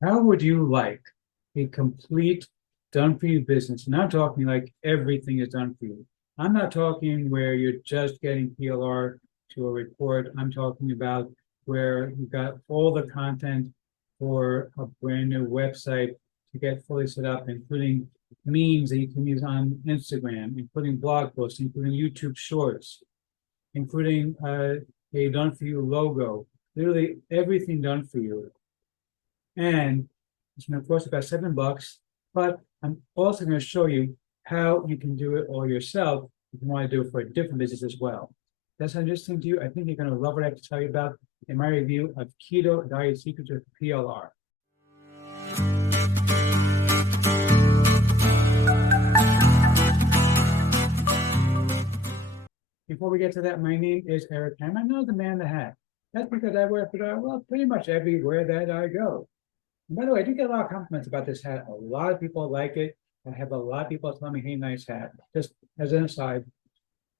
How would you like a complete done for you business? And I'm talking like everything is done for you. I'm not talking where you're just getting PLR to a report. I'm talking about where you've got all the content for a brand new website to get fully set up, including memes that you can use on Instagram, including blog posts, including YouTube shorts, including a done for you logo, literally everything done for you. And it's going to cost about $7, but I'm also going to show you how you can do it all yourself if you want to do it for a different business as well. That's interesting to you. I think you're going to love what I have to tell you about in my review of Keto Diet Secrets with PLR. Before we get to that, my name is Eric Ham. I'm not the man in the hat. That's because I wear it, well, pretty much everywhere that I go. And by the way, I do get a lot of compliments about this hat. A lot of people like it. I have a lot of people telling me, hey, nice hat. Just as an aside,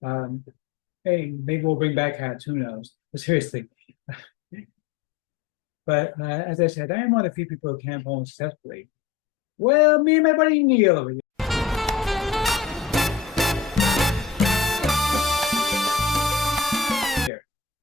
hey, maybe we'll bring back hats, who knows? But seriously. But as I said, I am one of the few people who can't home successfully. Well, me and my buddy Neil over here.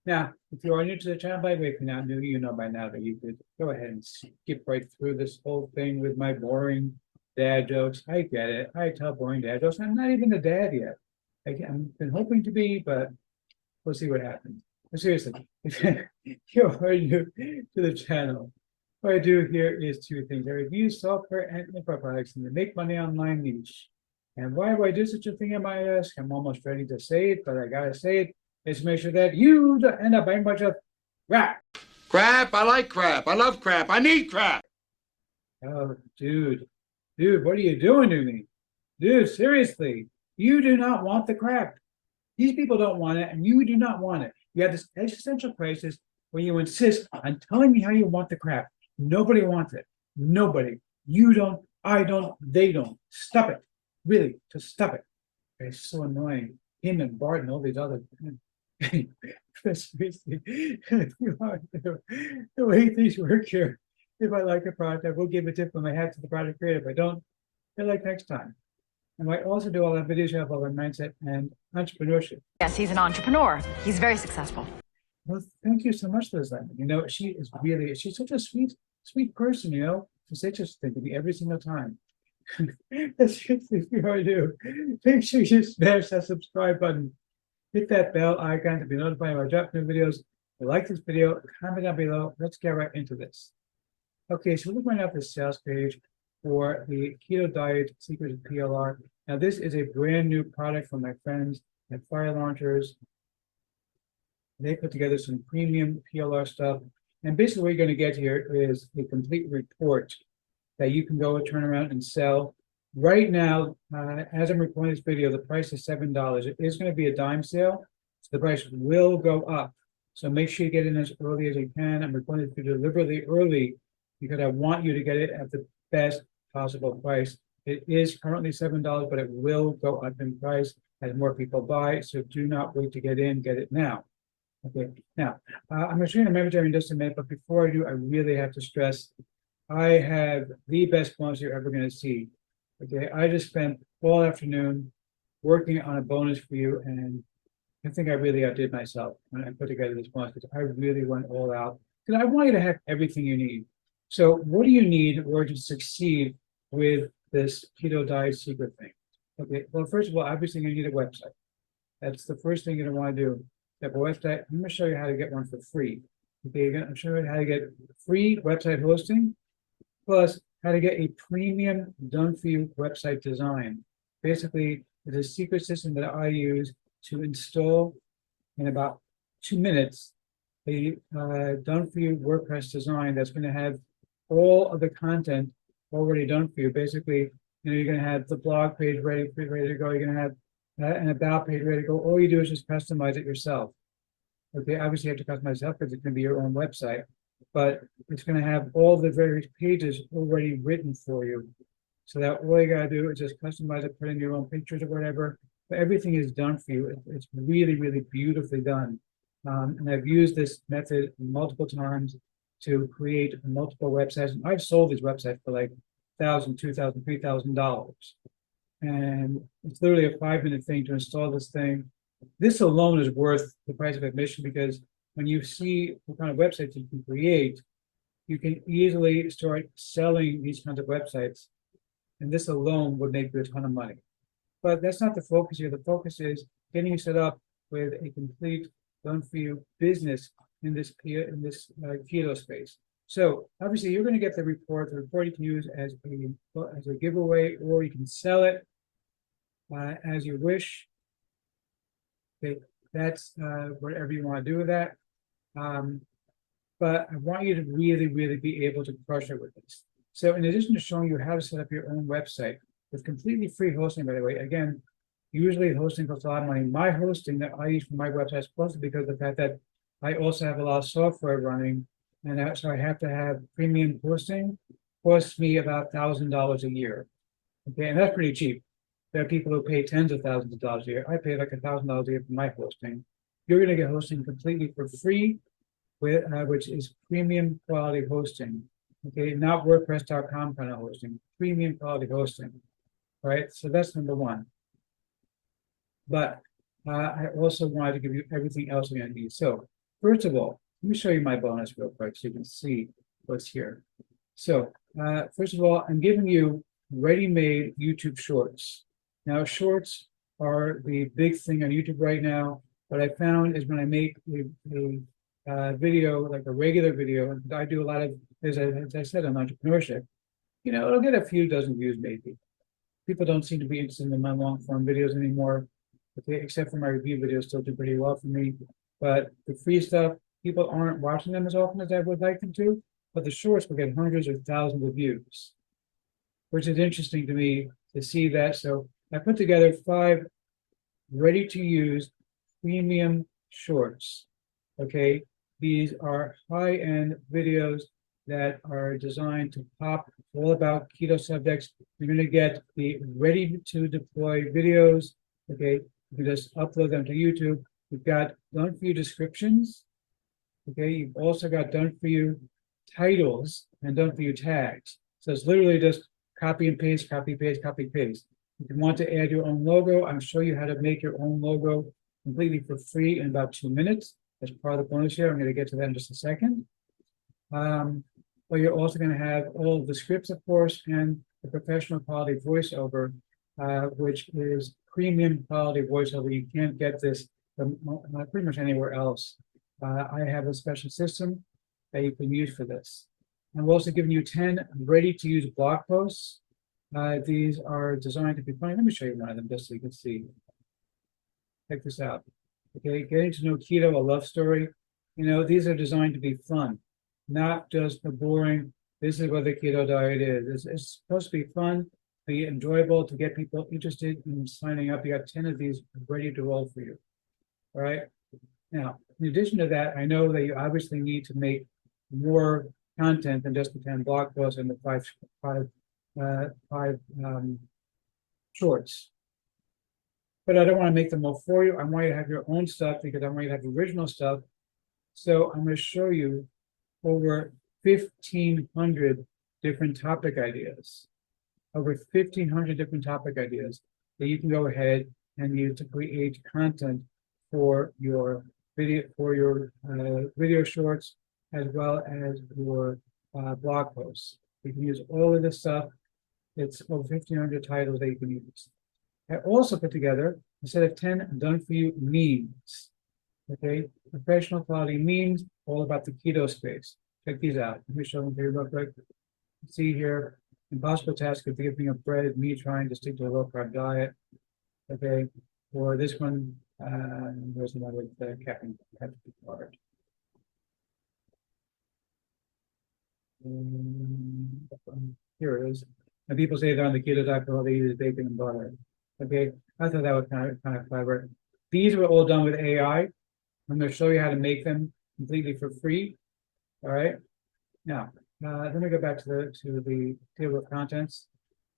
Now, if you are new to the channel, by the way, if you're not new, you know by now that you could go ahead and skip right through this whole thing with my boring dad jokes. I get it. I tell boring dad jokes. I'm not even a dad yet. I've been hoping to be, but we'll see what happens. But seriously, if you are new to the channel, what I do here is two things. I review software and info products in the make money online niche. And why do I do such a thing, I might ask? I'm almost ready to say it, but I gotta say it. Is to make sure that you don't end up buying a bunch of crap. Crap, I like crap. I love crap. I need crap. Oh, dude, what are you doing to me? Dude, seriously, you do not want the crap. These people don't want it, and you do not want it. You have this existential crisis where you insist on telling me how you want the crap. Nobody wants it. Nobody. You don't, I don't, they don't. Stop it. Really, just stop it. It's so annoying. Him and Bart and all these other seriously, the way things work here. If I like a product, I will give a tip when I have to the product creator. If I don't, good luck next time. And I also do all that videos about mindset and entrepreneurship. Yes, he's an entrepreneur. He's very successful. Well, thank you so much, Liz. You know, she's such a sweet person, you know, to say such a thing to me every single time. That's just before I do. Make sure you smash that subscribe button. Hit that bell icon to be notified when I drop new videos. If you like this video, comment down below. Let's get right into this. Okay, so we're going up the sales page for the Keto Diet Secrets of PLR. Now, this is a brand new product from my friends at Fire Launchers. They put together some premium PLR stuff. And basically what you're going to get here is a complete report that you can go and turn around and sell. Right now, as I'm recording this video, the price is $7. It is going to be a dime sale, so the price will go up. So make sure you get in as early as you can. I'm recording this video deliberately early because I want you to get it at the best possible price. It is currently $7, but it will go up in price as more people buy. So do not wait to get in, get it now. Okay, now I'm going to show you the membership in just a minute, but before I do, I really have to stress I have the best bonus you're ever going to see. Okay, I just spent all afternoon working on a bonus for you, and I think I really outdid myself when I put together this bonus because I really went all out because I want you to have everything you need. So what do you need in order to succeed with this keto diet secret thing? Okay, well, first of all, obviously you need a website. That's the first thing you're going to want to do. You have a website. I'm going to show you how to get one for free. Okay, I'm showing you how to get free website hosting, plus how to get a premium done-for-you website design. Basically, it's a secret system that I use to install in about 2 minutes a done-for-you WordPress design that's going to have all of the content already done for you. Basically, you know, you're going to have the blog page ready to go. You're going to have an about page ready to go. All you do is just customize it yourself. Okay, obviously you have to customize it because it's going to be your own website, but it's going to have all the various pages already written for you. So that all you got to do is just customize it, put in your own pictures or whatever. But everything is done for you. It's really, really beautifully done. And I've used this method multiple times. to create multiple websites. And I've sold these websites for like $1,000, $2,000, $3,000. And it's literally a 5-minute thing to install this thing. This alone is worth the price of admission, because when you see what kind of websites you can create, you can easily start selling these kinds of websites. And this alone would make you a ton of money. But that's not the focus here. The focus is getting you set up with a complete done-for-you business in this keto space. So obviously, you're going to get the report. The report you can use as a giveaway, or you can sell it as you wish. Okay, that's whatever you want to do with that. But I want you to really, really be able to crush it with this. So in addition to showing you how to set up your own website with completely free hosting, by the way, again, usually hosting costs a lot of money. My hosting that I use for my website is mostly because of the fact that I also have a lot of software running, and so I have to have premium hosting. Costs me about $1,000 a year. Okay, and that's pretty cheap. There are people who pay tens of thousands of dollars a year. I pay like $1,000 a year for my hosting. You're going to get hosting completely for free, with which is premium quality hosting. Okay, not WordPress.com kind of hosting, premium quality hosting. All right, so that's number one. But I also wanted to give you everything else you're going to need. So first of all, let me show you my bonus real quick so you can see what's here. So first of all, I'm giving you ready-made YouTube shorts. Now, shorts are the big thing on YouTube right now. What I found is when I make a video, like a regular video, and I do a lot of, as I said, on entrepreneurship, you know, it'll get a few dozen views maybe. People don't seem to be interested in my long form videos anymore, okay, except for my review videos still do pretty well for me. But the free stuff, people aren't watching them as often as I would like them to, but the shorts will get hundreds or thousands of views, which is interesting to me to see that. So I put together 5 ready-to-use premium shorts, okay? These are high-end videos that are designed to pop, all about keto subjects. You're going to get the ready-to-deploy videos, okay? You can just upload them to YouTube. You've got done-for-you descriptions, okay? You've also got done-for-you titles and done-for-you tags. So it's literally just copy and paste, copy, paste, copy, paste. If you want to add your own logo, I'll show you how to make your own logo completely for free in about 2 minutes. As part of the bonus here, I'm going to get to that in just a second. But you're also going to have all of the scripts, of course, and the professional quality voiceover, which is premium quality voiceover. You can't get this from pretty much anywhere else. I have a special system that you can use for this. I'm also giving you 10 ready-to-use blog posts. These are designed to be funny. Let me show you one of them just so you can see. Check this out. Okay, getting to know keto, a love story. You know, these are designed to be fun, not just the boring, this is what the keto diet is. It's supposed to be fun, be enjoyable, to get people interested in signing up. You got 10 of these ready to roll for you. All right. Now, in addition to that, I know that you obviously need to make more content than just the 10 blog posts and the five shorts. But I don't want to make them all for you. I want you to have your own stuff because I want you to have original stuff. So I'm going to show you over 1,500 different topic ideas. Over 1,500 different topic ideas that you can go ahead and use to create content for your video shorts, as well as your blog posts. You can use all of this stuff. It's over 1,500 titles that you can use. I also put together a set of 10 done-for-you memes. Okay, professional quality memes, all about the keto space. Check these out. Let me show them to you real quick. See here, impossible task of giving up bread, me trying to stick to a low-carb diet. Okay, or this one, there's another with the capping card. Here it is. And people say they're on the keto diet, but all they eat is bacon and butter. Okay, I thought that was kind of clever. These were all done with AI. I'm going to show you how to make them completely for free. All right. Now, let me go back to the table of contents.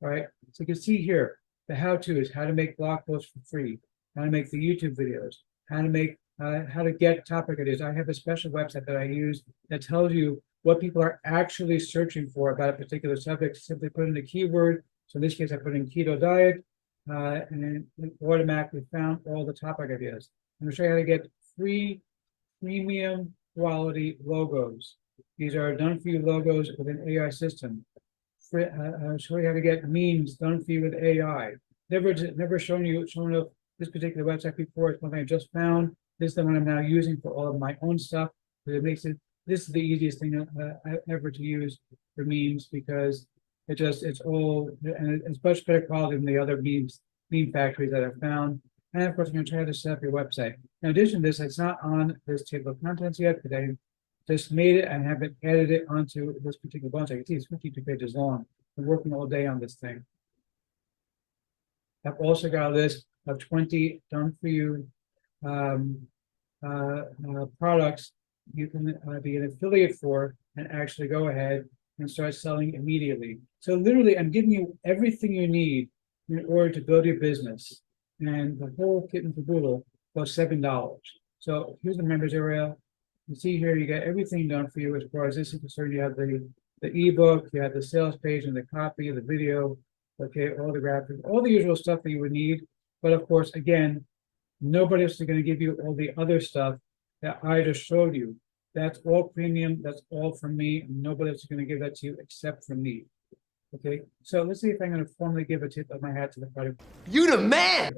All right. So you can see here the how-to is how to make blog posts for free, how to make the YouTube videos, how to make how to get topic ideas. I have a special website that I use that tells you what people are actually searching for about a particular subject. Simply put in a keyword. So in this case, I put in keto diet, and it automatically found all the topic ideas. I'm going to show you how to get free premium quality logos. These are done for you logos with an AI system. I'll show you how to get memes done for you with AI. Never shown up this particular website before. It's one thing I just found. This is the one I'm now using for all of my own stuff. It makes it, this is the easiest thing ever to use for memes, because it's all, and it's much better quality than the other meme factories that I've found. And of course, I'm going to try to set up your website. In addition to this, it's not on this table of contents yet, but I just made it and haven't added it onto this particular bunch. I can see it's 52 pages long. I'm working all day on this thing. I've also got a list of 20 done for you products you can be an affiliate for and actually go ahead and start selling immediately. So literally, I'm giving you everything you need in order to build your business. And the whole kit and caboodle was $7. So here's the members area. You see here, you get everything done for you as far as this is concerned. You have the ebook, you have the sales page and the copy, the video, okay, all the graphics, all the usual stuff that you would need. But of course, again, nobody else is going to give you all the other stuff that I just showed you. That's all premium. That's all from me. Nobody else is going to give that to you except for me. Okay, so let's see if I'm going to formally give a tip of my hat to the product. You the man!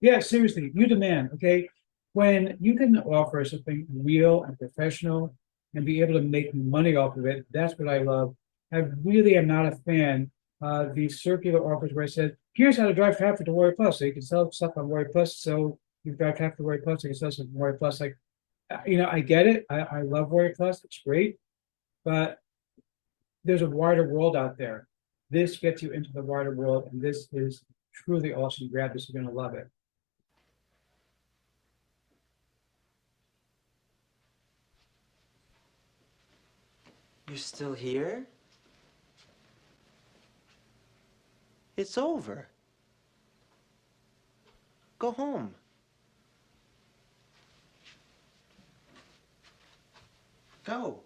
Yeah, seriously, you demand. Okay, when you can offer something real and professional and be able to make money off of it, that's what I love. I really am not a fan of these circular offers where I said, here's how to drive traffic to Warrior Plus. So you can sell stuff on Warrior Plus. So you drive traffic to Warrior Plus, so you can sell stuff on Warrior Plus. Like, I get it. I love Warrior Plus. It's great. But there's a wider world out there. This gets you into the wider world. And this is truly awesome. Grab this. You're going to love it. You're still here? It's over. Go home. Go.